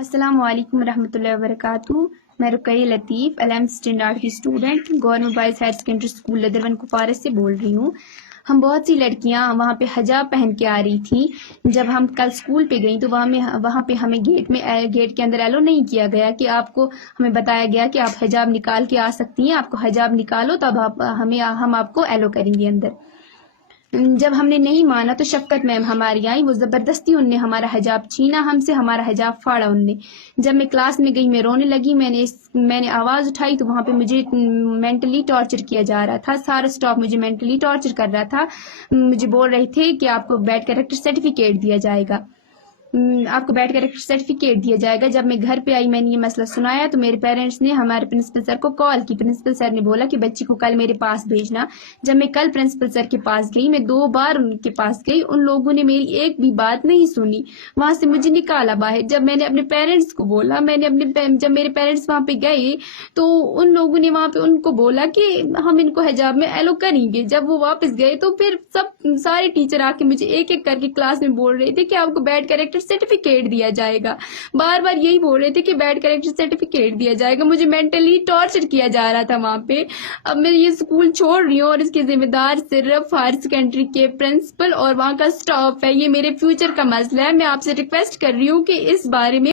السلام علیکم ورحمۃ اللہ وبرکاتہ. میں رقیہ لطیف 11th اسٹینڈرڈ کی student government boys higher secondary school Ladroon Kupwara سے بول رہی ہوں. ہم بہت سی لڑکیاں وہاں پہ حجاب پہن کے آ رہی تھیں. جب ہم کل اسکول پہ گئیں تو وہاں پہ ہمیں گیٹ کے اندر ایلو نہیں کیا گیا کہ آپ کو ہمیں بتایا گیا کہ آپ حجاب نکال کے آ سکتی ہیں, آپ کو حجاب نکالو تب ہم آپ کو ایلو کریں گے اندر. جب ہم نے نہیں مانا تو شفقت میم ہماری آئی, وہ زبردستی ان نے ہمارا حجاب چھینا ہم سے, ہمارا حجاب پھاڑا ان نے. جب میں کلاس میں گئی میں رونے لگی, میں نے آواز اٹھائی تو وہاں پہ مجھے مینٹلی ٹارچر کیا جا رہا تھا. سارا اسٹاف مجھے مینٹلی ٹارچر کر رہا تھا. مجھے بول رہے تھے کہ آپ کو بیڈ کریکٹر سرٹیفکیٹ دیا جائے گا, آپ کو بیڈ کریکٹر سرٹیفکیٹ دیا جائے گا. جب میں گھر پہ آئی میں نے یہ مسئلہ سنایا تو میرے پیرنٹس نے ہمارے پرنسپل سر کو کال کی. پرنسپل سر نے بولا کہ بچی کو کل میرے پاس بھیجنا. جب میں کل پرنسپل سر کے پاس گئی, میں 2 بار ان کے پاس گئی, ان لوگوں نے میری ایک بھی بات نہیں سنی, وہاں سے مجھے نکالا باہر. جب میں نے اپنے پیرنٹس کو بولا, جب میرے پیرنٹس وہاں پہ گئے تو ان لوگوں نے وہاں پہ ان کو بولا کہ ہم ان کو حجاب میں ایلو کریں گے. جب وہ واپس گئے تو پھر سارے ٹیچر آ کے مجھے ایک ایک کر کے کلاس میں بول رہے تھے کہ آپ کو بیڈ کریکٹر سرٹیفکیٹ دیا جائے گا. بار بار یہی بول رہے تھے کہ بیڈ کریکٹر سرٹیفکیٹ دیا جائے گا. مجھے مینٹلی ٹارچر کیا جا رہا تھا وہاں پہ. اب میں یہ اسکول چھوڑ رہی ہوں اور اس کے ذمہ دار صرف ہائر سیکنڈری کے پرنسپل اور وہاں کا اسٹاف ہے. یہ میرے فیوچر کا مسئلہ ہے. میں آپ سے ریکویسٹ کر رہی ہوں کہ اس بارے میں